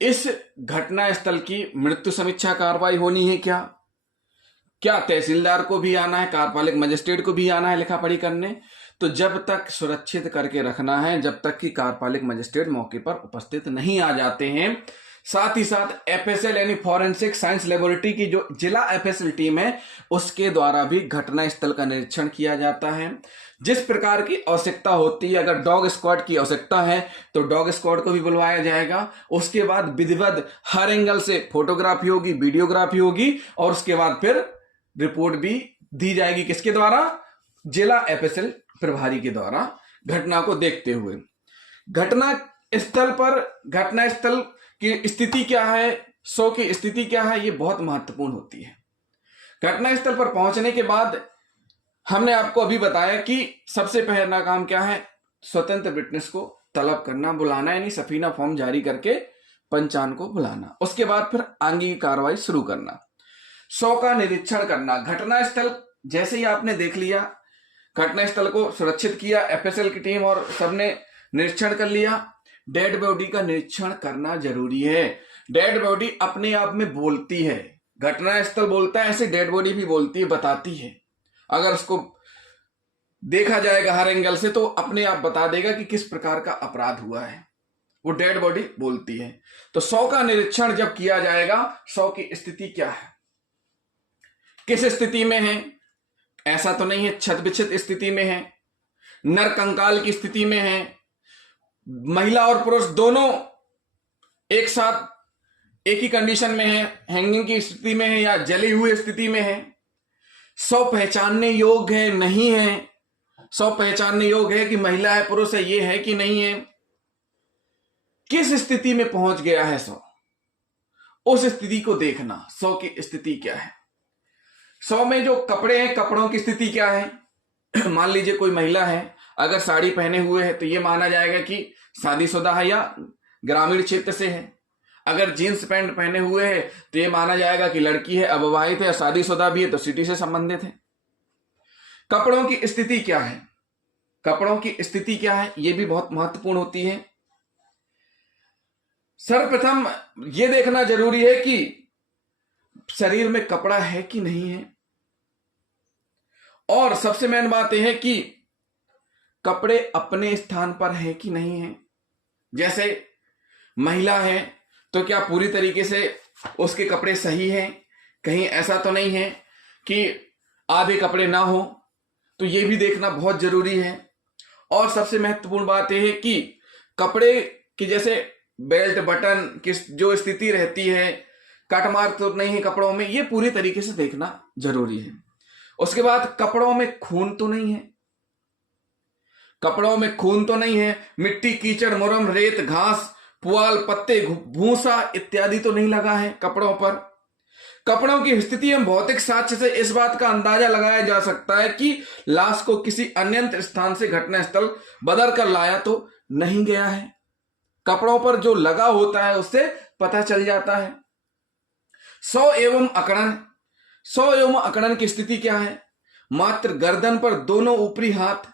इस घटना स्थल की मृत्यु समीक्षा कार्रवाई होनी है क्या तहसीलदार को भी आना है, कार्यपालिक मजिस्ट्रेट को भी आना है लिखा पढ़ी करने। तो जब तक सुरक्षित करके रखना है जब तक कि कार्यपालिक मजिस्ट्रेट मौके पर उपस्थित नहीं आ जाते हैं। साथ ही साथ एफएसएल यानी फॉरेंसिक साइंस लेबोरेटरी की जो जिला एफएसएल टीम है उसके द्वारा भी घटना स्थल का निरीक्षण किया जाता है। जिस प्रकार की आवश्यकता होती है, अगर डॉग स्क्वाड की आवश्यकता है तो डॉग स्क्वाड को भी बुलवाया जाएगा। उसके बाद विधिवत हर एंगल से फोटोग्राफी होगी, वीडियोग्राफी होगी और उसके बाद फिर रिपोर्ट भी दी जाएगी। किसके द्वारा? जिला एफएसएल प्रभारी के द्वारा, घटना को देखते हुए। घटना स्थल पर घटना स्थल की स्थिति क्या है, 100 की स्थिति क्या है, ये बहुत महत्वपूर्ण होती है। घटना स्थल पर पहुंचने के बाद हमने आपको अभी बताया कि सबसे पहला काम क्या है, स्वतंत्र विटनेस को तलब करना, बुलाना, यानी सफीना फॉर्म जारी करके पंचान को बुलाना। उसके बाद फिर आगे की कार्रवाई शुरू करना, 100 का निरीक्षण करना। घटनास्थल जैसे ही आपने देख लिया, घटनास्थल को सुरक्षित किया, एफएसएल की टीम और सबने निरीक्षण कर लिया, डेड बॉडी का निरीक्षण करना जरूरी है। डेड बॉडी अपने आप में बोलती है, घटनास्थल बोलता है, ऐसे डेड बॉडी भी बोलती है, बताती है। अगर उसको देखा जाएगा हर एंगल से तो अपने आप बता देगा कि किस प्रकार का अपराध हुआ है, वो डेड बॉडी बोलती है। तो 100 का निरीक्षण जब किया जाएगा, 100 की स्थिति क्या है, किस स्थिति में है, ऐसा तो नहीं है छत बिछत स्थिति में है, नर कंकाल की स्थिति में है, महिला और पुरुष दोनों एक साथ एक ही कंडीशन में है, हैंगिंग की स्थिति में है या जली हुई स्थिति में है, 100 पहचानने योग्य है नहीं है, 100 पहचानने योग्य है कि महिला है पुरुष है, ये है कि नहीं है, किस स्थिति में पहुंच गया है 100, उस स्थिति को देखना, 100 की स्थिति क्या है। 100 में जो कपड़े हैं, कपड़ों की स्थिति क्या है? मान लीजिए कोई महिला है, अगर साड़ी पहने हुए है तो ये माना जाएगा कि शादीशुदा है या ग्रामीण क्षेत्र से है। अगर जीन्स पैंट पहने हुए है तो ये माना जाएगा कि लड़की है, अविवाहित है, शादीशुदा भी है तो सिटी से संबंधित है। कपड़ों की स्थिति क्या है? कपड़ों की स्थिति क्या है, ये भी बहुत महत्वपूर्ण होती है। सर्वप्रथम ये देखना जरूरी है कि शरीर में कपड़ा है कि नहीं है, और सबसे मेन बात यह है कि कपड़े अपने स्थान पर है कि नहीं है। जैसे महिला है तो क्या पूरी तरीके से उसके कपड़े सही हैं, कहीं ऐसा तो नहीं है कि आधे कपड़े ना हो, तो ये भी देखना बहुत जरूरी है। और सबसे महत्वपूर्ण बात यह है कि कपड़े की जैसे बेल्ट बटन की जो स्थिति रहती है, कट मार्क तो नहीं है कपड़ों में, ये पूरी तरीके से देखना जरूरी है। उसके बाद कपड़ों में खून तो नहीं है, कपड़ों में खून तो नहीं है, मिट्टी कीचड़ मुरम रेत घास पुआल पत्ते भूसा इत्यादि तो नहीं लगा है कपड़ों पर। कपड़ों की स्थिति एवं भौतिक साक्ष्य से इस बात का अंदाजा लगाया जा सकता है कि लाश को किसी अन्यत्र स्थान से घटनास्थल बदल कर लाया तो नहीं गया है। कपड़ों पर जो लगा होता है उससे पता चल जाता है। 100 एवं अकड़न, 100 एवं अकड़न की स्थिति क्या है? मात्र गर्दन पर, दोनों ऊपरी हाथ,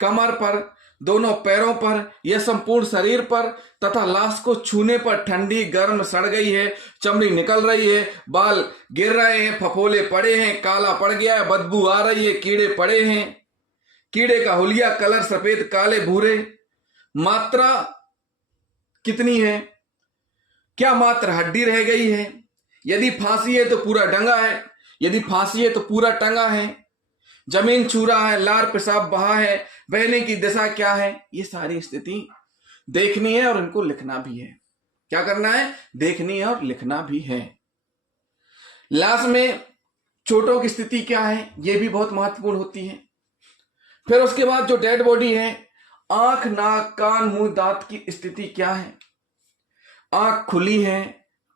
कमर पर, दोनों पैरों पर या संपूर्ण शरीर पर तथा लाश को छूने पर ठंडी गर्म सड़ गई है, चमड़ी निकल रही है, बाल गिर रहे हैं, फफोले पड़े हैं, काला पड़ गया है, बदबू आ रही है, कीड़े पड़े हैं, कीड़े का हुलिया कलर सफेद काले भूरे। मात्रा कितनी है? क्या मात्र हड्डी रह गई है? यदि फांसी है तो पूरा डंगा है, यदि फांसी है तो पूरा टंगा है, जमीन छू रहा है, लार पेशाब बहा है, बहने की दिशा क्या है, ये सारी स्थिति देखनी है और इनको लिखना भी है। क्या करना है? देखनी है और लिखना भी है। लाश में चोटों की स्थिति क्या है, ये भी बहुत महत्वपूर्ण होती है। फिर उसके बाद जो डेड बॉडी है, आंख नाक कान मुंह दांत की स्थिति क्या है? आंख खुली है,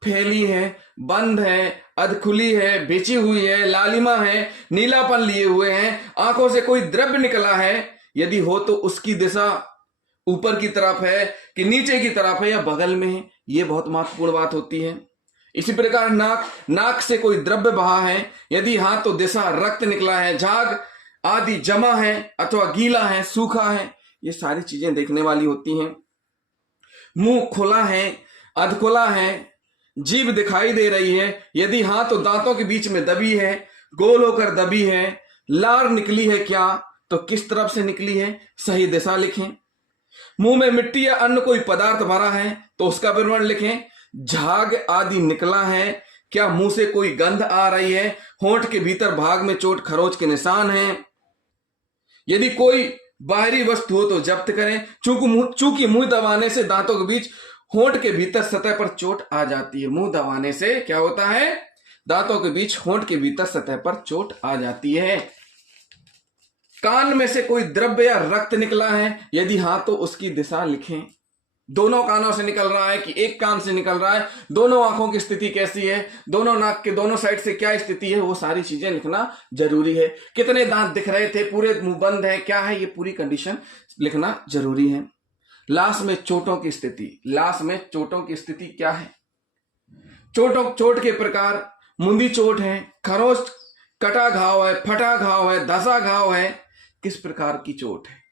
फैली है, बंद है, अधखुली है, बेची हुई है, लालिमा है, नीलापन लिए हुए हैं, आंखों से कोई द्रव्य निकला है, यदि हो तो उसकी दिशा ऊपर की तरफ है कि नीचे की तरफ है या बगल में है, ये बहुत महत्वपूर्ण बात होती है। इसी प्रकार नाक से कोई द्रव्य बहा है, यदि हाँ तो दिशा, रक्त निकला है, झाग आदि जमा है अथवा गीला है, सूखा है, ये सारी चीजें देखने वाली होती हैं। मुंह खुला है, अधखुला है, जीभ दिखाई दे रही है, यदि हां तो दांतों के बीच में दबी है, गोल होकर दबी है, लार निकली है क्या तो किस तरफ से निकली है, सही दिशा लिखें। मुंह में मिट्टी या अन्य कोई पदार्थ भरा है तो उसका विवरण लिखें। झाग आदि निकला है, क्या मुंह से कोई गंध आ रही है, होंठ के भीतर भाग में चोट खरोच के निशान है, यदि कोई बाहरी वस्तु हो तो जब्त करें। चूंकि मुंह दबाने से दांतों के बीच होंठ के भीतर सतह पर चोट आ जाती है। मुंह दबाने से क्या होता है? दांतों के बीच होंठ के भीतर सतह पर चोट आ जाती है। कान में से कोई द्रव्य या रक्त निकला है, यदि हां तो उसकी दिशा लिखें। दोनों कानों से निकल रहा है कि एक कान से निकल रहा है, दोनों आंखों की स्थिति कैसी है, दोनों नाक के दोनों साइड से क्या स्थिति है, वो सारी चीजें लिखना जरूरी है। कितने दांत दिख रहे थे, पूरे मुंह बंद है, क्या है, ये पूरी कंडीशन लिखना जरूरी है। लाश में चोटों की स्थिति, लाश में चोटों की स्थिति क्या है? चोट के प्रकार, मुंदी चोट है, खरोच कटा घाव है, फटा घाव है, धसा घाव है, किस प्रकार की चोट है?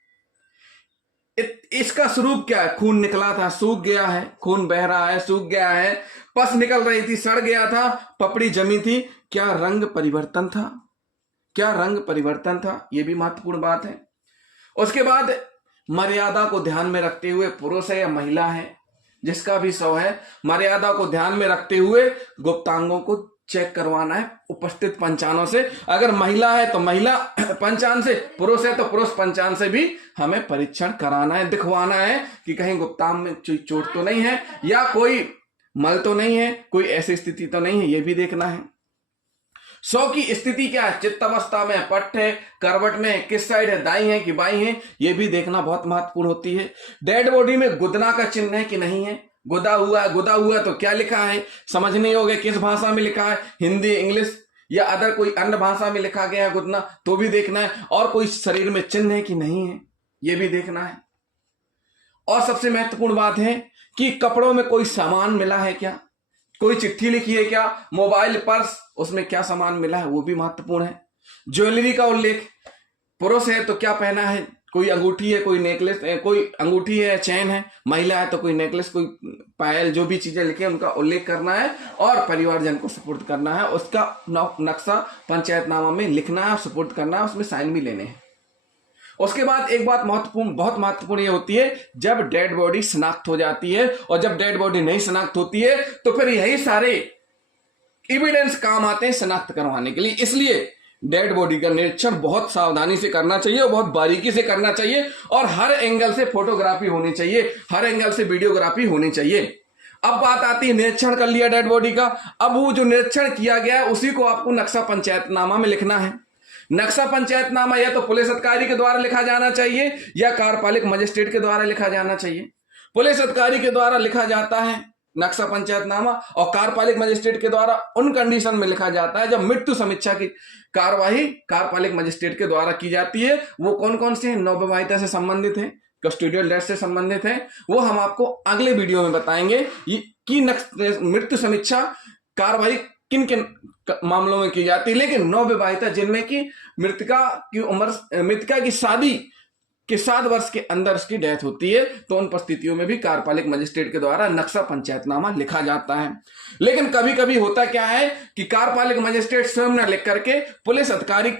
इसका स्वरूप क्या है? खून निकला था, सूख गया है, खून बह रहा है, सूख गया है, पस निकल रही थी, सड़ गया था, पपड़ी जमी थी, क्या रंग परिवर्तन था, क्या रंग परिवर्तन था, यह भी महत्वपूर्ण बात है। उसके बाद मर्यादा को ध्यान में रखते हुए, पुरुष है या महिला है, जिसका भी शव है, मर्यादा को ध्यान में रखते हुए गुप्तांगों को चेक करवाना है उपस्थित पंचानों से। अगर महिला है तो महिला पंचान से, पुरुष है तो पुरुष पंचान से भी हमें परीक्षण कराना है, दिखवाना है कि कहीं गुप्तांग में चोट तो नहीं है या कोई मल तो नहीं है, कोई ऐसी स्थिति तो नहीं है, यह भी देखना है। शव की स्थिति क्या है? चित्त अवस्था में, पट है, करवट में, किस साइड है, दाई है कि बाई है, यह भी देखना बहुत महत्वपूर्ण होती है। डेड बॉडी में गुदना का चिन्ह है कि नहीं है, गुदा हुआ तो क्या लिखा है, समझ नहीं होगा किस भाषा में लिखा है, हिंदी इंग्लिश या अदर कोई अन्य भाषा में लिखा गया है गुदना तो भी देखना है, और कोई शरीर में चिन्ह है कि नहीं है ये भी देखना है। और सबसे महत्वपूर्ण बात है कि कपड़ों में कोई सामान मिला है क्या, कोई चिट्ठी लिखी है क्या, मोबाइल पर्स उसमें क्या सामान मिला है वो भी महत्वपूर्ण है। ज्वेलरी का उल्लेख, पुरुष है तो क्या पहना है, कोई अंगूठी है, कोई नेकलेस, कोई अंगूठी है, चैन है, महिला है तो कोई नेकलेस, कोई पायल, जो भी चीजें लिखे उनका उल्लेख करना है और परिवारजन को सुपुर्द करना है। उसका नक्शा पंचायतनामा में लिखना है और सुपुर्द करना है, उसमें साइन भी लेने हैं। उसके बाद एक बात महत्वपूर्ण, बहुत महत्वपूर्ण ये होती है, जब डेड बॉडी शनाख्त हो जाती है और जब डेड बॉडी नहीं शनाख्त होती है तो फिर यही सारे एविडेंस काम आते हैं शनाख्त करवाने के लिए। इसलिए डेड बॉडी का निरीक्षण बहुत सावधानी से करना चाहिए और बहुत बारीकी से करना चाहिए और हर एंगल से फोटोग्राफी होनी चाहिए, हर एंगल से वीडियोग्राफी होनी चाहिए। अब बात आती है निरीक्षण कर लिया डेड बॉडी का, अब वो जो निरीक्षण किया गया है उसी को आपको नक्शा पंचायतनामा में लिखना है। नक्शा पंचायतनामा या तो पुलिस अधिकारी के द्वारा लिखा जाना चाहिए या कार्यपालिक मजिस्ट्रेट के द्वारा लिखा जाना चाहिए। पुलिस अधिकारी के द्वारा लिखा जाता है नक्शा पंचायतनामा और कार्यपालिक मजिस्ट्रेट के द्वारा उन कंडीशन में लिखा जाता है जब मृत्यु समीक्षा की कार्यवाही कार्यपालिक मजिस्ट्रेट के द्वारा की जाती है। वो कौन कौन से नवविवाहिता से संबंधित है, कस्टोडियल डेथ से संबंधित है, वो हम आपको अगले वीडियो में बताएंगे कि मृत्यु समीक्षा कार्यवाही किन किन मामलों में की जाती है। लेकिन नवविवाहिता जिनमें की मृतका की उम्र, मृतका की शादी के 7 वर्ष के अंदर उसकी डेथ होती है, तो उन परिस्थितियों में भी कार्यपालिक मजिस्ट्रेट के द्वारा नक्शा पंचायतनामा लिखा जाता है। लेकिन कभी कभी होता क्या है कि कार्यपालिक मजिस्ट्रेट स्वयं न लिख करके पुलिस अधिकारी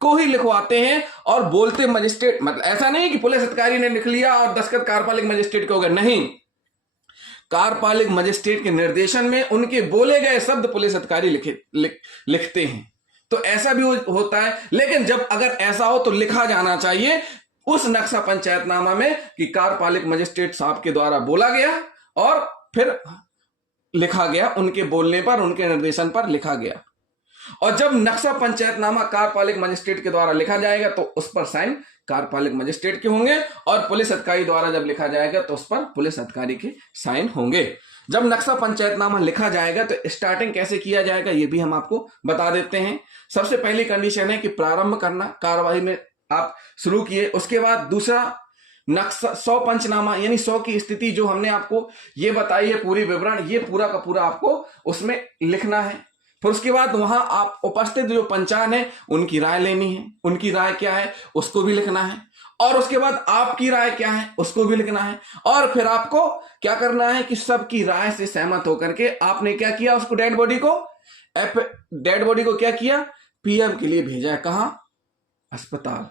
को ही लिखवाते हैं और बोलते मजिस्ट्रेट, मतलब ऐसा नहीं कि पुलिस अधिकारी ने लिख लिया और दस्तखत कार्यपालिक मजिस्ट्रेट के हो गए, नहीं, कार्यपालिक मजिस्ट्रेट के निर्देशन में उनके बोले गए शब्द पुलिस अधिकारी लिखते हैं, तो ऐसा भी होता है। लेकिन जब अगर ऐसा हो तो लिखा जाना चाहिए उस नक्शा पंचायतनामा में कि कार्यपालिक मजिस्ट्रेट साहब के द्वारा बोला गया और फिर लिखा गया, उनके बोलने पर, उनके निर्देशन पर लिखा गया। और जब नक्शा पंचायतनामा कार्यपालिक मजिस्ट्रेट के द्वारा लिखा जाएगा तो उस पर साइन कार्यपालिक मजिस्ट्रेट के होंगे और पुलिस अधिकारी द्वारा जब लिखा जाएगा तो उस पर पुलिस अधिकारी के साइन होंगे। जब नक्शा पंचायतनामा लिखा जाएगा तो स्टार्टिंग कैसे किया जाएगा ये भी हम आपको बता देते हैं। सबसे पहली कंडीशन है कि प्रारंभ करना, कार्यवाही में आप शुरू किए। उसके बाद दूसरा नक्शा 100 पंचनामा, यानी 100 की स्थिति जो हमने आपको ये बताई है पूरी विवरण, ये पूरा का पूरा आपको उसमें लिखना है। फिर उसके बाद वहां आप उपस्थित जो पंचायत है उनकी राय लेनी है, उनकी राय क्या है उसको भी लिखना है, और उसके बाद आपकी राय क्या है उसको भी लिखना है। और फिर आपको क्या करना है कि सबकी राय से सहमत होकर के आपने क्या किया, उसको डेड बॉडी को क्या किया, पीएम के लिए भेजा है। कहां? अस्पताल।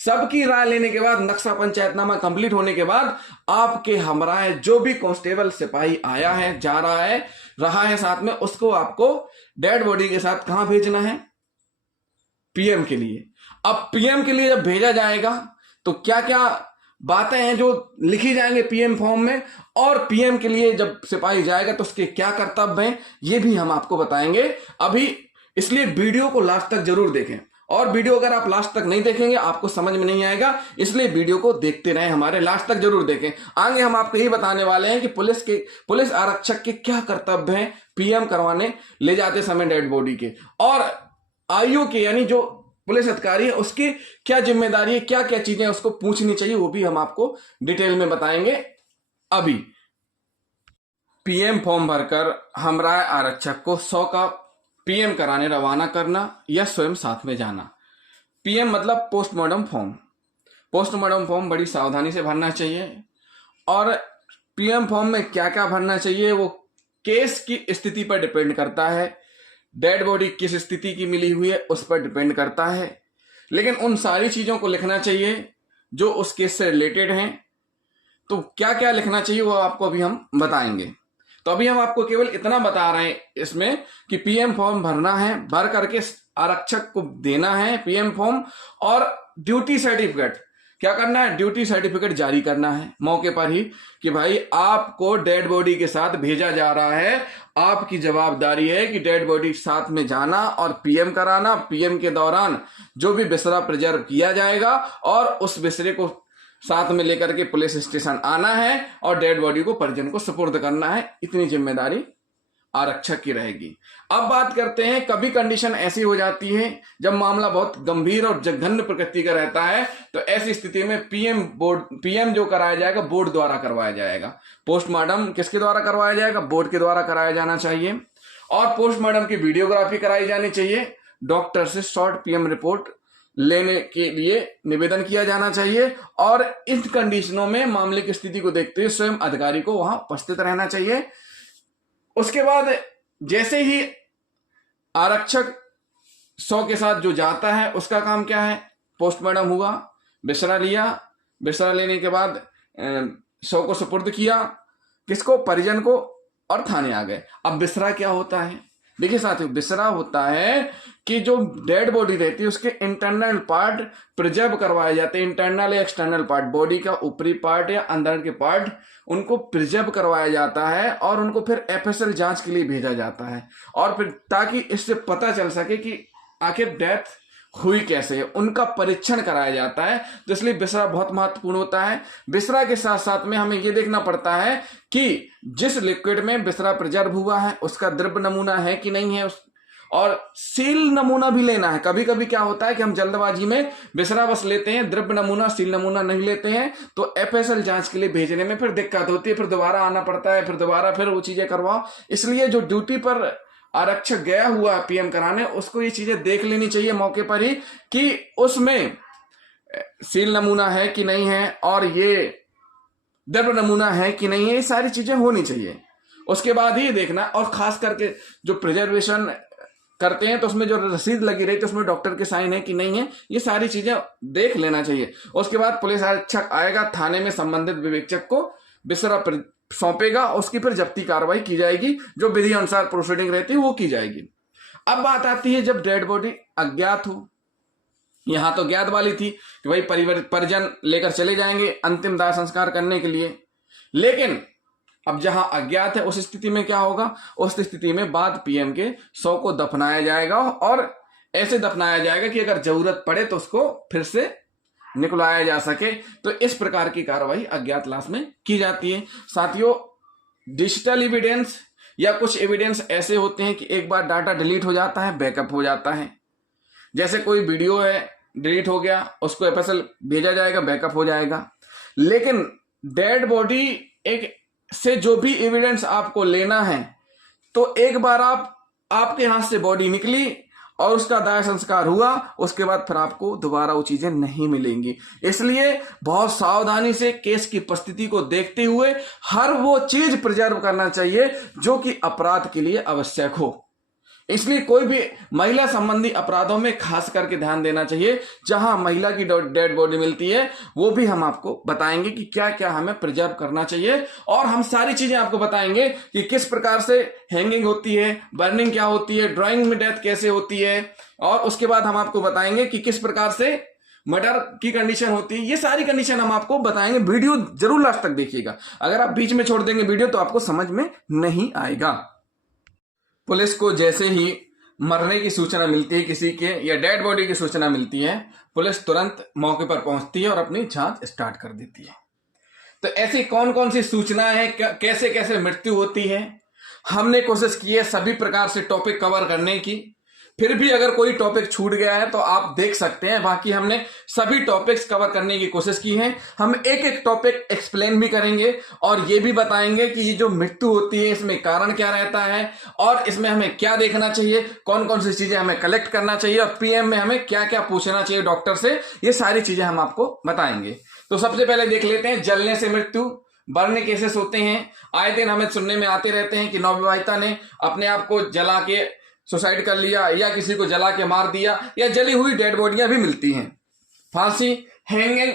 सबकी राय लेने के बाद नक्शा पंचायतनामा कंप्लीट होने के बाद आपके हमराय जो भी कांस्टेबल सिपाही आया है, जा रहा है, रहा है साथ में, उसको आपको डेड बॉडी के साथ कहां भेजना है? पीएम के लिए। अब पीएम के लिए जब भेजा जाएगा तो क्या क्या बातें हैं जो लिखी जाएंगे पीएम फॉर्म में, और पीएम के लिए जब सिपाही जाएगा तो उसके क्या कर्तव्य हैं ये भी हम आपको बताएंगे अभी। इसलिए वीडियो को लास्ट तक जरूर देखें, और वीडियो अगर आप लास्ट तक नहीं देखेंगे आपको समझ में नहीं आएगा, इसलिए वीडियो को देखते रहें, हमारे लास्ट तक जरूर देखें। आगे हम आपको यही बताने वाले हैं कि पुलिस आरक्षक के क्या कर्तव्य हैं पीएम करवाने ले जाते समय डेड बॉडी के, और आईओ के यानी जो पुलिस अधिकारी है उसकी क्या जिम्मेदारी है, क्या क्या चीजें उसको पूछनी चाहिए, वो भी हम आपको डिटेल में बताएंगे। अभी पीएम फॉर्म भरकर हमराय आरक्षक को 100 का पीएम कराने रवाना करना या स्वयं साथ में जाना। पीएम मतलब पोस्टमार्टम फॉर्म। पोस्टमार्टम फॉर्म बड़ी सावधानी से भरना चाहिए, और पीएम फॉर्म में क्या क्या भरना चाहिए वो केस की स्थिति पर डिपेंड करता है, डेड बॉडी किस स्थिति की मिली हुई है उस पर डिपेंड करता है। लेकिन उन सारी चीजों को लिखना चाहिए जो उस केस से रिलेटेड हैं। तो क्या क्या लिखना चाहिए वो आपको अभी हम बताएंगे। तो अभी हम आपको केवल इतना बता रहे हैं इसमें कि पीएम फॉर्म भरना है, भर करके आरक्षक को देना है पीएम फॉर्म, और ड्यूटी सर्टिफिकेट क्या करना है, ड्यूटी सर्टिफिकेट जारी करना है मौके पर ही कि भाई आपको डेड बॉडी के साथ भेजा जा रहा है, आपकी जवाबदारी है कि डेड बॉडी साथ में जाना और पीएम कराना। पीएम के दौरान जो भी बिस्तरा प्रिजर्व किया जाएगा और उस बिस्तरे को साथ में लेकर के पुलिस स्टेशन आना है और डेड बॉडी को परिजन को सुपुर्द करना है। इतनी जिम्मेदारी आरक्षक की रहेगी। अब बात करते हैं, कभी कंडीशन ऐसी हो जाती है जब मामला बहुत गंभीर और जघन्य प्रकृति का रहता है, तो ऐसी स्थिति में पीएम जो कराया जाएगा बोर्ड द्वारा करवाया जाएगा। पोस्टमार्टम किसके द्वारा करवाया जाएगा? बोर्ड के द्वारा कराया जाना चाहिए। और पोस्टमार्टम की वीडियोग्राफी कराई जानी चाहिए। डॉक्टर से शॉर्ट पीएम रिपोर्ट लेने के लिए निवेदन किया जाना चाहिए और इन कंडीशनों में मामले की स्थिति को देखते हुए स्वयं अधिकारी को वहां उपस्थित रहना चाहिए। उसके बाद जैसे ही आरक्षक 100 के साथ जो जाता है उसका काम क्या है? पोस्टमार्टम हुआ, बिस्तरा लिया, बिस्तरा लेने के बाद 100 को सुपुर्द किया, किसको? परिजन को, और थाने आ गए। अब बिस्तरा क्या होता है? देखिए साथियों, बिस्तरा होता है कि जो डेड बॉडी रहती है उसके इंटरनल पार्ट प्रिजर्व करवाए जाते हैं। इंटरनल या एक्सटर्नल पार्ट, बॉडी का ऊपरी पार्ट या अंदर के पार्ट, उनको प्रिजर्व करवाया जाता है और उनको फिर एफएसएल जांच के लिए भेजा जाता है, और फिर ताकि इससे पता चल सके कि आखिर डेथ हुई कैसे, उनका परीक्षण कराया जाता है। तो इसलिए बिस्तरा बहुत महत्वपूर्ण होता है। बिस्तरा के साथ साथ में हमें यह देखना पड़ता है कि जिस लिक्विड में बिस्तरा प्रिजर्व हुआ है उसका द्रव्य नमूना है कि नहीं है, और सील नमूना भी लेना है। कभी कभी क्या होता है कि हम जल्दबाजी में बिस्तरा बस लेते हैं, द्रव्य नमूना, सील नमूना नहीं लेते हैं, तो एफएसएल जांच के लिए भेजने में फिर दिक्कत होती है, फिर दोबारा आना पड़ता है, फिर दोबारा फिर वो चीजें करवाओ। इसलिए जो ड्यूटी पर आरक्षक गया हुआ है पीएम कराने, उसको ये चीजें देख लेनी चाहिए मौके पर ही कि उसमें सील नमूना है कि नहीं है और ये द्रव्य नमूना है कि नहीं है, ये सारी चीजें होनी चाहिए। उसके बाद ही देखना, और खास करके जो प्रिजर्वेशन करते हैं तो उसमें जो रसीद लगी रहती है उसमें डॉक्टर के साइन है कि नहीं है, ये सारी चीजें देख लेना चाहिए। उसके बाद पुलिस आरक्षक आएगा, थाने में संबंधित विवेचक को बिस्तरा सौंपेगा, उसकी फिर जब्ती कार्रवाई की जाएगी, जो विधि अनुसार प्रोसीडिंग रहती है वो की जाएगी। अब बात आती है जब डेड बॉडी अज्ञात हो। यहां तो ज्ञात वाली थी कि भाई परिजन लेकर चले जाएंगे अंतिम दाह संस्कार करने के लिए, लेकिन अब जहां अज्ञात है उस स्थिति में क्या होगा? उस स्थिति में बाद पीएम के 100 को दफनाया जाएगा, और ऐसे दफनाया जाएगा कि अगर जरूरत पड़े तो उसको फिर से निकलाया जा सके। तो इस प्रकार की कार्रवाई अज्ञात लाश में की जाती है। साथियों, डिजिटल एविडेंस या कुछ एविडेंस ऐसे होते हैं कि एक बार डाटा डिलीट हो जाता है, बैकअप हो जाता है। जैसे कोई वीडियो है, डिलीट हो गया, उसको एफएसएल भेजा जाएगा, बैकअप हो जाएगा। लेकिन डेड बॉडी एक से जो भी एविडेंस आपको लेना है, तो एक बार आपके हाथ से बॉडी निकली और उसका दाह संस्कार हुआ, उसके बाद फिर आपको दोबारा वो चीजें नहीं मिलेंगी। इसलिए बहुत सावधानी से केस की परिस्थिति को देखते हुए हर वो चीज प्रिजर्व करना चाहिए जो कि अपराध के लिए आवश्यक हो। इसलिए कोई भी महिला संबंधी अपराधों में खास करके ध्यान देना चाहिए। जहां महिला की डेड बॉडी मिलती है वो भी हम आपको बताएंगे कि क्या क्या हमें प्रिजर्व करना चाहिए, और हम सारी चीजें आपको बताएंगे कि किस प्रकार से हैंगिंग होती है, बर्निंग क्या होती है, ड्राइंग में डेथ कैसे होती है, और उसके बाद हम आपको बताएंगे कि किस प्रकार से मर्डर की कंडीशन होती है। ये सारी कंडीशन हम आपको बताएंगे। वीडियो जरूर लास्ट तक देखिएगा। अगर आप बीच में छोड़ देंगे वीडियो तो आपको समझ में नहीं आएगा। पुलिस को जैसे ही मरने की सूचना मिलती है किसी के, या डेड बॉडी की सूचना मिलती है, पुलिस तुरंत मौके पर पहुंचती है और अपनी जांच स्टार्ट कर देती है। तो ऐसी कौन कौन सी सूचनाएं हैं, कैसे कैसे मृत्यु होती है, हमने कोशिश की है सभी प्रकार से टॉपिक कवर करने की। फिर भी अगर कोई टॉपिक छूट गया है तो आप देख सकते हैं, बाकी हमने सभी टॉपिक्स कवर करने की कोशिश की है। हम एक एक टॉपिक एक्सप्लेन भी करेंगे और ये भी बताएंगे कि ये जो मृत्यु होती है इसमें कारण क्या रहता है, और इसमें हमें क्या देखना चाहिए, कौन कौन सी चीजें हमें कलेक्ट करना चाहिए, और पीएम में हमें क्या क्या पूछना चाहिए डॉक्टर से, ये सारी चीजें हम आपको बताएंगे। तो सबसे पहले देख लेते हैं जलने से मृत्यु। बर्न केसेस होते हैं, आए दिन हमें सुनने में आते रहते हैं कि नवविवाहिता ने अपने आप को जला के सुसाइड कर लिया, या किसी को जला के मार दिया, या जली हुई डेड बॉडियां भी मिलती हैं। फांसी, हैंगिंग,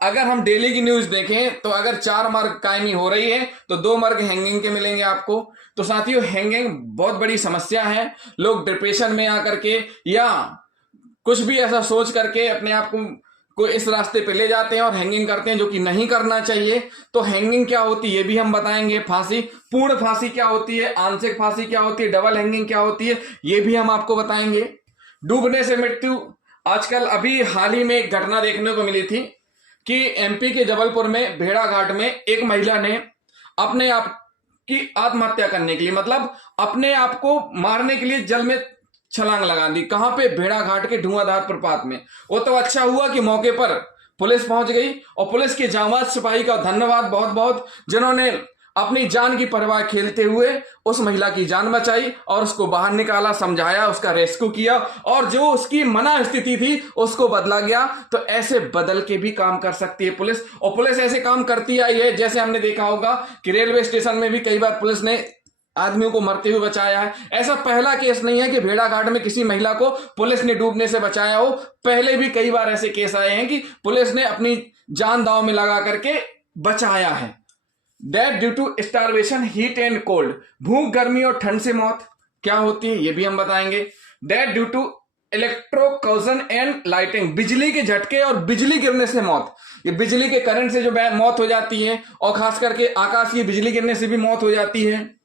अगर हम डेली की न्यूज देखें तो अगर 4 मर्ग कायमी हो रही है तो 2 मर्ग हैंगिंग के मिलेंगे आपको। तो साथियों, हैंगिंग बहुत बड़ी समस्या है। लोग डिप्रेशन में आकर के या कुछ भी ऐसा सोच करके अपने आप को इस रास्ते पे ले जाते हैं और हैंगिंग करते हैं, जो कि नहीं करना चाहिए। तो हैंगिंग क्या होती है ये भी हम बताएंगे। फांसी, पूर्ण फांसी क्या होती है, आंशिक फांसी क्या होती है, डबल हैंगिंग क्या होती है, ये भी हम आपको बताएंगे। डूबने से मृत्यु, आजकल अभी हाल ही में एक घटना देखने को मिली थी कि एमपी के जबलपुर में भेड़ा घाट में एक महिला ने अपने आप कि आत्महत्या करने के लिए, मतलब अपने आप को मारने के लिए जल में छलांग लगा दी। कहां पे? भेड़ाघाट के धुआंधार प्रपात में। वो तो अच्छा हुआ कि मौके पर पुलिस पहुंच गई और पुलिस के जांबाज सिपाही का धन्यवाद बहुत बहुत, जिन्होंने अपनी जान की परवाह खेलते हुए उस महिला की जान बचाई और उसको बाहर निकाला, समझाया, उसका रेस्क्यू किया और जो उसकी मना स्थिति थी उसको बदला गया। तो ऐसे बदल के भी काम कर सकती है पुलिस, और पुलिस ऐसे काम करती आई है। जैसे हमने देखा होगा कि रेलवे स्टेशन में भी कई बार पुलिस ने आदमियों को मरते हुए बचाया है। ऐसा पहला केस नहीं है कि भेड़ाघाट में किसी महिला को पुलिस ने डूबने से बचाया हो। पहले भी कई बार ऐसे केस आए हैं कि पुलिस ने अपनी जान दांव में लगा करके बचाया है। Death due to starvation, heat and cold, भूख, गर्मी और ठंड से मौत क्या होती है ये भी हम बताएंगे। Death due to electrocution and lighting, बिजली के झटके और बिजली गिरने से मौत। ये बिजली के करंट से जो मौत हो जाती है, और खास करके आकाशीय बिजली गिरने से भी मौत हो जाती है।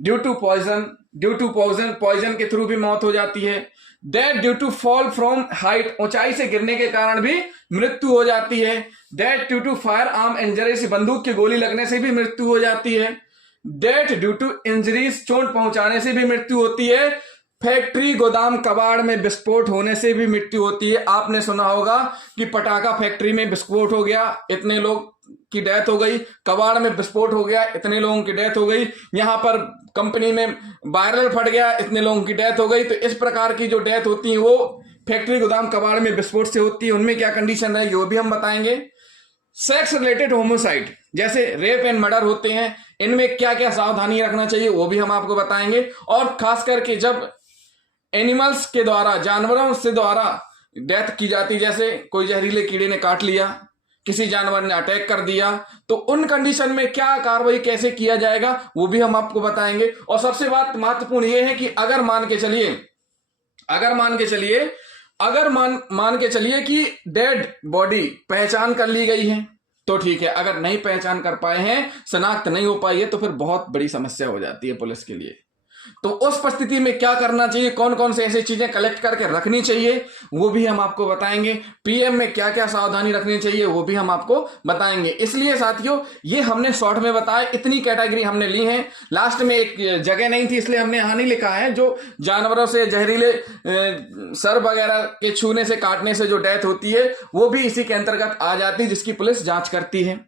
ड्यू टू पॉइजन, पॉइजन के थ्रू भी मौत हो जाती है। Death due to fall from height, ऊंचाई से गिरने के कारण भी मृत्यु हो जाती है। Death due to firearm injury, से बंदूक की गोली लगने से भी मृत्यु हो जाती है। डेथ ड्यू टू इंजरीज, चोट पहुंचाने से भी मृत्यु होती है। फैक्ट्री, गोदाम, कबाड़ में विस्फोट होने से भी मृत्यु होती है। आपने सुना होगा कि पटाखा फैक्ट्री में विस्फोट हो गया, इतने लोग की डेथ हो गई। कबाड़ में विस्फोट हो गया, इतने लोगों की डेथ हो गई। यहां पर कंपनी में वायरल फट गया, इतने लोगों की डेथ हो गई। तो इस प्रकार की जो डेथ होती है वो फैक्ट्री, गोदाम, कबाड़ में विस्फोट से होती है। उनमें क्या कंडीशन रहेगी वो भी हम बताएंगे। सेक्स रिलेटेड होमोसाइड, जैसे रेप एंड मर्डर होते हैं, इनमें क्या क्या सावधानी रखना चाहिए वो भी हम आपको बताएंगे। और खास करके जब एनिमल्स के द्वारा, जानवरों से द्वारा डेथ की जाती, जैसे कोई जहरीले कीड़े ने काट लिया, किसी जानवर ने अटैक कर दिया, तो उन कंडीशन में क्या कार्रवाई कैसे किया जाएगा वो भी हम आपको बताएंगे। और सबसे बात महत्वपूर्ण ये है कि अगर मान के चलिए कि डेड बॉडी पहचान कर ली गई है तो ठीक है, अगर नहीं पहचान कर पाए हैं, शनाख्त नहीं हो पाई है, तो फिर बहुत बड़ी समस्या हो जाती है पुलिस के लिए। तो उस परिस्थिति में क्या करना चाहिए, कौन कौन से ऐसी चीजें कलेक्ट करके रखनी चाहिए वो भी हम आपको बताएंगे। पीएम में क्या क्या सावधानी रखनी चाहिए वो भी हम आपको बताएंगे। इसलिए साथियों ये हमने शॉर्ट में बताया, इतनी कैटेगरी हमने ली है। लास्ट में एक जगह नहीं थी इसलिए हमने यहां नहीं लिखा है। जो जानवरों से जहरीले सर्प वगैरह के छूने से, काटने से जो डेथ होती है वो भी इसी के अंतर्गत आ जाती है, जिसकी पुलिस जांच करती है।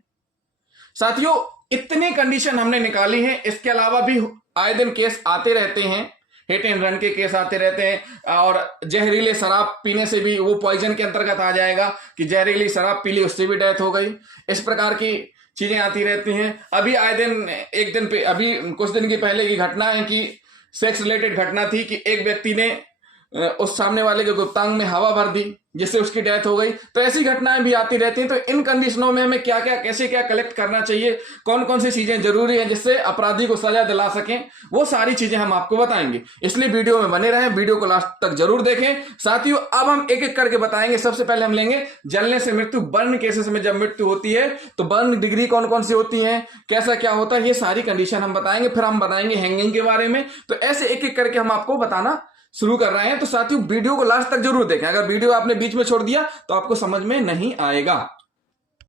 साथियों इतनी कंडीशन हमने निकाली है, इसके अलावा भी आए दिन केस आते रहते हैं, हिट एंड रन के केस आते रहते हैं। और जहरीले शराब पीने से भी वो पॉइजन के अंतर्गत आ जाएगा कि जहरीली शराब पी ली उससे भी डेथ हो गई। इस प्रकार की चीजें आती रहती हैं। अभी आए दिन, एक दिन पे, अभी कुछ दिन की पहले की घटना है कि सेक्स रिलेटेड घटना थी कि एक व्यक्ति ने उस सामने वाले के गुप्तांग में हवा भर दी जिससे उसकी डेथ हो गई। तो ऐसी घटनाएं भी आती रहती हैं। तो इन कंडीशनों में हमें क्या क्या, कैसे क्या कलेक्ट करना चाहिए, कौन कौन सी चीजें जरूरी हैं जिससे अपराधी को सजा दिला सकें, वो सारी चीजें हम आपको बताएंगे। इसलिए वीडियो में बने रहें, वीडियो को लास्ट तक जरूर देखें। साथियों अब हम एक एक करके बताएंगे। सबसे पहले हम लेंगे जलने से मृत्यु, बर्न केसेस में जब मृत्यु होती है तो बर्न डिग्री कौन कौन सी होती है, कैसा क्या होता है, ये सारी कंडीशन हम बताएंगे। फिर हम बताएंगे हैंगिंग के बारे में। तो ऐसे एक एक करके हम आपको बताना शुरू कर रहे हैं। तो साथियों वीडियो को लास्ट तक जरूर देखें। अगर वीडियो आपने बीच में छोड़ दिया तो आपको समझ में नहीं आएगा।